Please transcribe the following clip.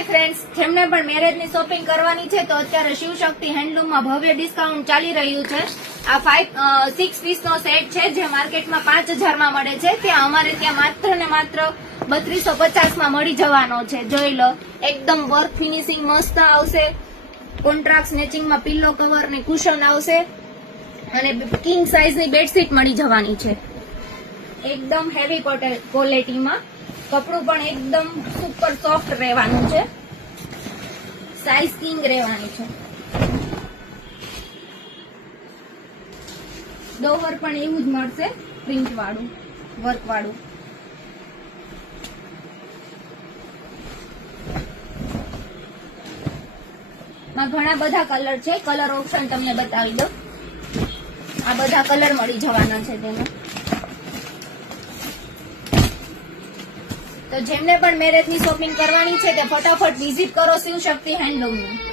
Hi friends, જેમને પણ મેરેજની shopping કરવાની છે તો અત્યારે શિવશક્તિ હેન્ડલૂમમાં ભવ્ય ડિસ્કાઉન્ટ ચાલી રહ્યું છે. આ 6 પીસનો સેટ છે જે માર્કેટમાં 5000 માં મળે છે, ત્યાં અમારે ત્યાં માત્ર ને માત્ર 3250 માં મળી જવાનો છે. જોઈ લો, એકદમ વર્ક ફિનિશિંગ મસ્ત આવશે. કોન્ટ્રાક્ટ મેચિંગમાં પિલ્લો કવર ને કુશન આવશે અને કિંગ સાઇઝની બેડશીટ મળી જવાની છે. એકદમ હેવી ક્વોલિટીમાં, કપડું પણ એકદમ સુપર સોફ્ટ રહેવાનું છે. સાઇઝ કિંગ રહેવાની છે. ડોવર પણ એવું જ મળશે, પ્રિન્ટ વાળું, વર્ક વાળું. માં ઘણા બધા કલર છે. કલર ઓપ્શન તમને બતાવી દો. આ બધા કલર મળી જવાના છે તેમાં. તો જેમને પણ મેરેજની શોપિંગ કરવાની છે તે ફટાફટ વિઝિટ કરો શિવશક્તિ હેન્ડલૂમની.